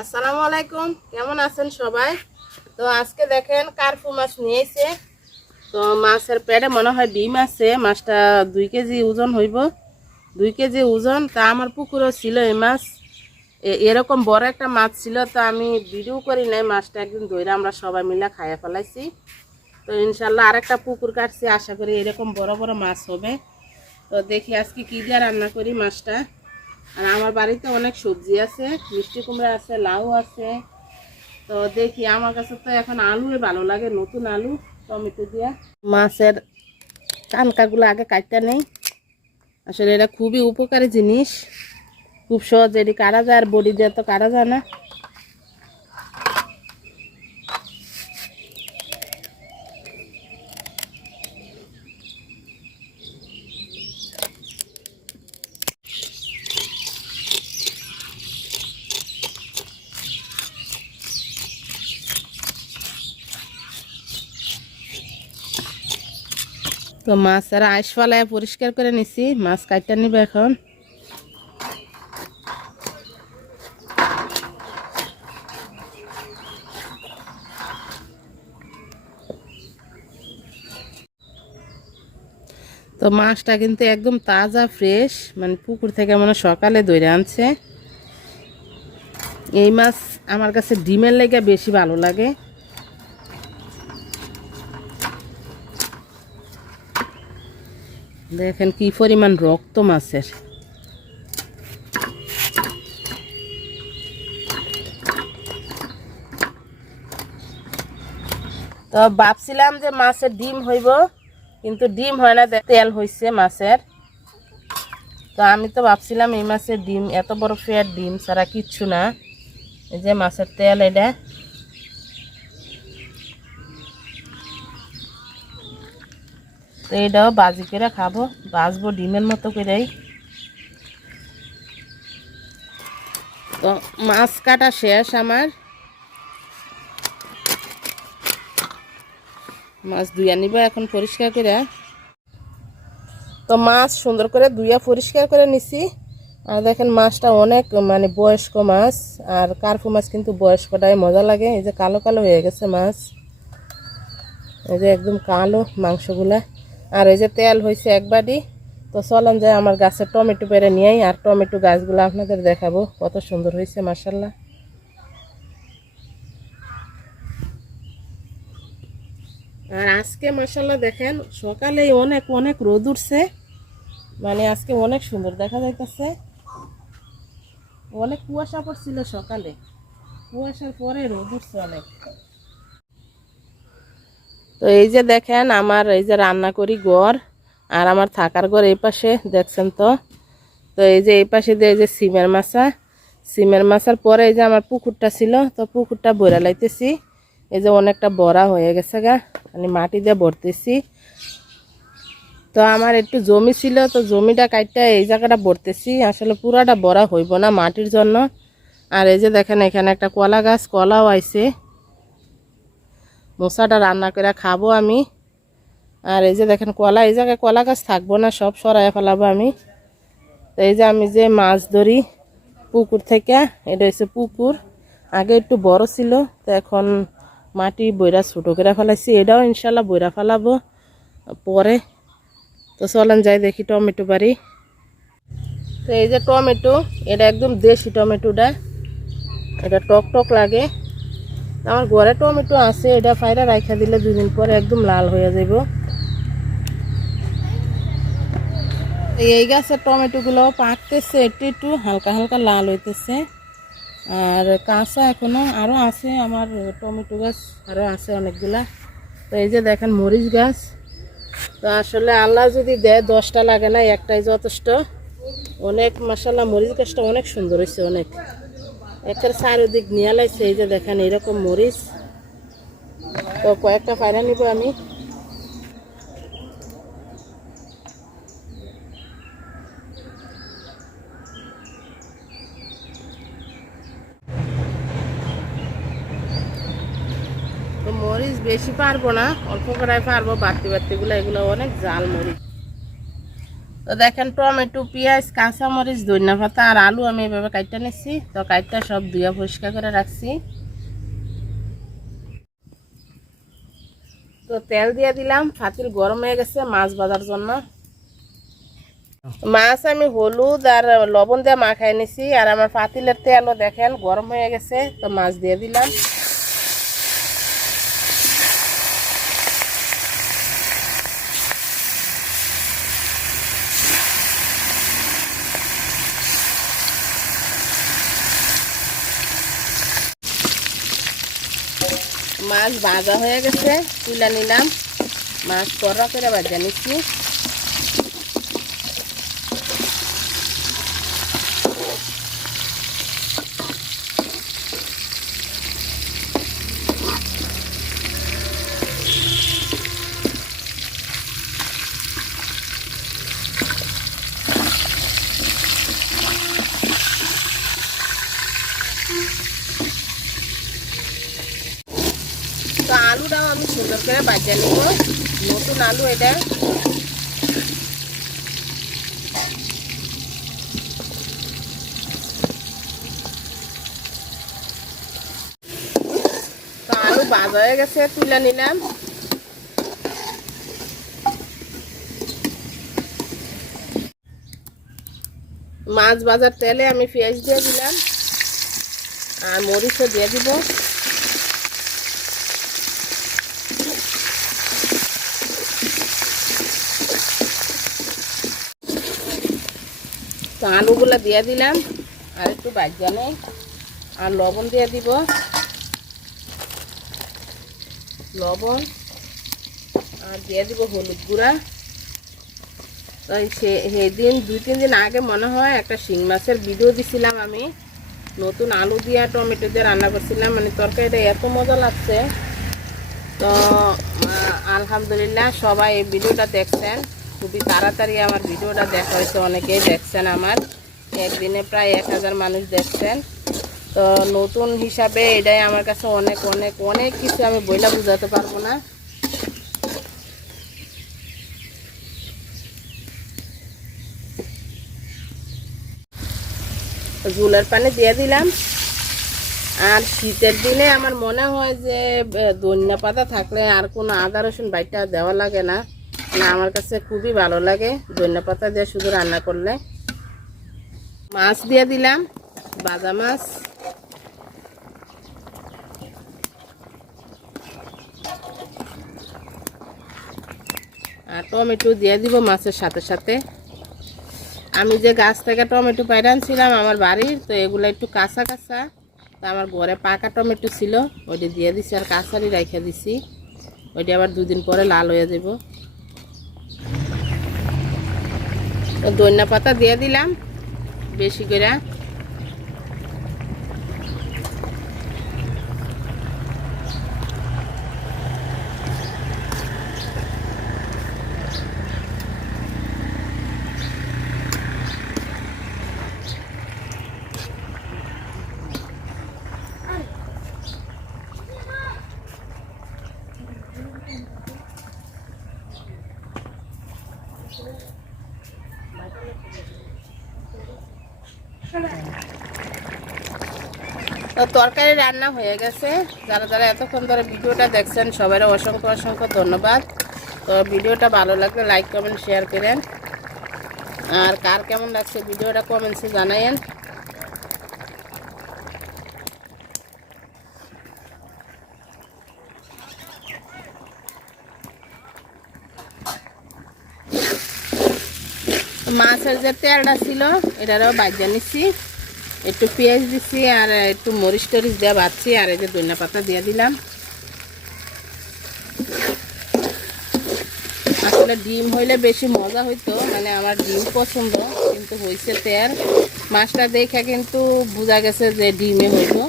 আসসালামু আলাইকুম, কেমন আছেন সবাই? তো আজকে দেখেন কার্পু মাছ নিয়েছে তো মাছের পেটে মনে হয় ডিম আছে, মাছটা দুই কেজি ওজন হইব। দুই কেজি ওজন, তা আমার পুকুরও ছিল এই মাছ। এরকম বড় একটা মাছ ছিল, তো আমি ভিডিও করি নাই, মাছটা একদিন ধরে আমরা সবাই মিলে খাইয়া ফেলাইছি। তো ইনশাল্লাহ আরেকটা পুকুর কাটছি, আশা করি এরকম বড় বড় মাছ হবে। তো দেখি আজকে কী দিয়ে রান্না করি মাছটা। আর আমার বাড়িতে অনেক সবজি আছে, মিষ্টি কুমড়া আছে, লাউ আছে। তো দেখি, আমার কাছে তো এখন আলু ভালো লাগে, নতুন আলু, টমেটো দিয়া। মাছের কানকাগুলো আগে কাটতে নেই। আসলে এটা খুবই উপকারী জিনিস। খুব সহজে এটি কাটা যায়, আর বডি দিয়ে তো কারা যায় না। তো মাছ আর আইস পরিষ্কার করে নিছি, মাছ কাটতে নিবে এখন। তো মাছটা কিন্তু একদম তাজা, ফ্রেশ মানে পুকুর থেকে মানে সকালে ধরে আনছে। এই মাছ আমার কাছে ডিমের লেগে বেশি ভালো লাগে। দেখেন কি পরিমাণ রক্ত মাছের। তো ভাবছিলাম যে মাছের ডিম হইব, কিন্তু ডিম হয় না তেল হয়েছে মাছের। তো আমি তো ভাবছিলাম এই মাছের ডিম, এত বড় ফেয়ার ডিম ছাড়া কিচ্ছু না। এই যে মাছের তেল এটা। তো এটাও বাজি করে খাব বাজবো ডিমের মতো করেই। তো মাছ কাটা শেষ আমার। মাছ ধুইয়া নিব এখন পরিষ্কার করে তো মাছ সুন্দর করে ধুইয়া পরিষ্কার করে নিছি। আর দেখেন মাছটা অনেক মানে বয়স্ক মাছ, আর কার্পু মাছ কিন্তু বয়স্কটাই মজা লাগে। এই যে কালো কালো হয়ে গেছে মাছ। এই যে একদম কালো মাংসগুলা। আর এই যে তেল হয়েছে এক তো চলেন যে আমার গাছের টমেটো পেরে নিয়েই আর টমেটো গাছগুলো আপনাদের দেখাবো, কত সুন্দর হয়েছে মার্শাল্লাহ আর আজকে মার্শাল্লাহ দেখেন, সকালেই অনেক অনেক রোদ উঠছে। মানে আজকে অনেক সুন্দর দেখা যাইতেছে। অনেক কুয়াশা পড়ছিল সকালে। কুয়াশার পরে রোদ উঠছে অনেক। তো এই যে দেখেন আমার এই যে রান্না করি ঘর আর আমার থাকার ঘর এই পাশে, দেখছেন তো? তো এই যে এই পাশে দিয়ে এই যে সিমের মাছা। সিমের মাছার পরে এই যে আমার পুকুরটা ছিল, তো পুকুরটা বইরা লাইতেছি। এই যে অনেকটা বড়া হয়ে গেছে গা মানে মাটি দিয়ে ভরতেছি। তো আমার একটু জমি ছিল, তো জমিটা কাটটা এই জায়গাটা ভরতেছি। আসলে পুরাটা বড়া হইব না মাটির জন্য। আর এই যে দেখেন এখানে একটা কলা গাছ, কলাও আইছে। মশাটা রান্না করে খাব আমি। আর এই যে দেখেন কলা, এই জায়গায় কলা গাছ থাকব না, সব সরাই ফেলাবো আমি। তো এই যে আমি যে মাছ ধরি পুকুর থেকে, এটা হচ্ছে পুকুর। আগে একটু বড় ছিল, তো এখন মাটি বইরা ছোটো করে ফেলাইছি, এটাও ইনশাল্লাহ বইরা ফেলাবো পরে। তো চলেন যাই দেখি টমেটো বাড়ি। তো এই যে টমেটো, এটা একদম দেশি টমেটোটা, এটা টক টক লাগে। আমার ঘরে টমেটো আছে, এটা ফাইরা রাখা দিলে দুদিন পরে একদম লাল হয়ে যাব এই গাছের টমেটোগুলো পাকতেছে, একটু একটু হালকা হালকা লাল হইতেছে। আর কাঁচা এখনও আরও আছে, আমার টমেটো গাছ আরও আছে অনেকগুলা। তো এই যে দেখেন মরিচ গাছ। তো আসলে আল্লাহ যদি দেয়, দশটা লাগে না, একটাই যথেষ্ট। অনেক মশালা মরিচ গাছটা অনেক সুন্দর হয়েছে অনেক। একের চারিদিক নিয়ে লাইছে এই যে দেখেন এরকম মরিচ। তো কয়েকটা পায়রা নিব আমি। তো মরিচ বেশি পারব না, অল্প করাই পারব, বাড়তি বাড়তিগুলো, এগুলো অনেক জাল মরিচ। তো দেখেন, টমেটো, পেঁয়াজ, কাঁচামরিচ, ধনিয়া পাতা আর আলু আমি এভাবে কাটতে নিচ্ছি তো কাটটা সব ধুয়ে পরিষ্কার করে রাখছি। তো তেল দিয়ে দিলাম। ফাতিল গরম হয়ে গেছে মাছ বাজার জন্য। মাছ আমি হলুদ আর লবণ দিয়ে মাখাই নিছি। আর আমার ফাতিলের তেলও দেখেন গরম হয়ে গেছে, তো মাছ দিয়ে দিলাম। মাছ ভাজা হয়ে গেছে তুলে নিলাম। মাছ পর করে ভাজা নিচ্ছি তো আলুটাও আমি সুন্দর করে বাজিয়ে নিব নতুন আলু এটা। তো বাজা গেছে, তুলে নিলাম। মাছ বাজার তেলে আমি পেঁয়াজ দিয়ে দিলাম। আর মরিচও দিয়ে দিব। তো আলুগুলো দিয়ে দিলাম, আর একটু বাজ্যা নেই আর লবণ দিয়ে দিব। লবণ, আর দিয়ে দিব হলুদ গুঁড়া। তো সে, সেদিন, দুই, তিন দিন আগে মনে হয় একটা শিং মাছের ভিডিও দিছিলাম আমি। নতুন আলু দিয়ে টমেটো দিয়ে রান্না করছিলাম। মানে তরকারিটা এত মজা লাগছে। তো আলহামদুলিল্লাহ সবাই এই ভিডিওটা দেখছেন। খুবই তাড়াতাড়ি আমার ভিডিওটা দেখা হয়েছে, অনেকেই দেখছেন আমার। একদিনে প্রায় এক হাজার মানুষ দেখছেন। তো নতুন হিসাবে এটাই আমার কাছে অনেক অনেক অনেক কিছু আমি বইলা বুঝাতে পারব না। ঝুলের পানি দিয়ে দিলাম। আর শীতের দিনে আমার মনে হয় যে ধনিয়া পাতা থাকলে আর কোনো আদা রসুন বাইটা দেওয়া লাগে না। না, আমার কাছে খুবই ভালো লাগে। ধনিয়া পাতা দিয়ে শুধু রান্না করলে। মাছ দিয়ে দিলাম বাজা মাছ। আর টমেটো দিয়ে দিব মাছের সাথে সাথে। আমি যে গাছ থেকে টমেটো পাইরে আনছিলাম আমার বাড়ির, তো এগুলো একটু কাঁচা কাঁচা। তো আমার ঘরে পাকা টমেটো ছিল, ওইটা দিয়ে দিছি আর কাঁচারই রেখে দিছি। ওইটা আবার দুদিন পরে লাল হয়ে যাব। ধনিয়া পাতা দিয়ে দিলাম বেশি করে। তো তরকারি রান্না হয়ে গেছে। যারা যারা এতক্ষণ ধরে ভিডিওটা দেখছেন সবাই অসংখ্য অসংখ্য ধন্যবাদ। তো ভিডিওটা ভালো লাগলে লাইক কমেন্ট শেয়ার করেন। আর কার কেমন লাগছে ভিডিওটা কমেন্টসে জানাইন মাছের যে তেলটা ছিল, এটারও বাজ্যা নিচ্ছি একটু পেঁয়াজ দিচ্ছি আর একটু মরিচ টরিচ দিয়ে বাচ্ছি আর এই যে ধনিয়া পাতা দিয়ে দিলাম। আসলে ডিম হইলে বেশি মজা হইতো মানে আমার ডিম পছন্দ, কিন্তু হয়েছে তেল মাছটা দেখে কিন্তু বোঝা গেছে যে ডিমে হইতো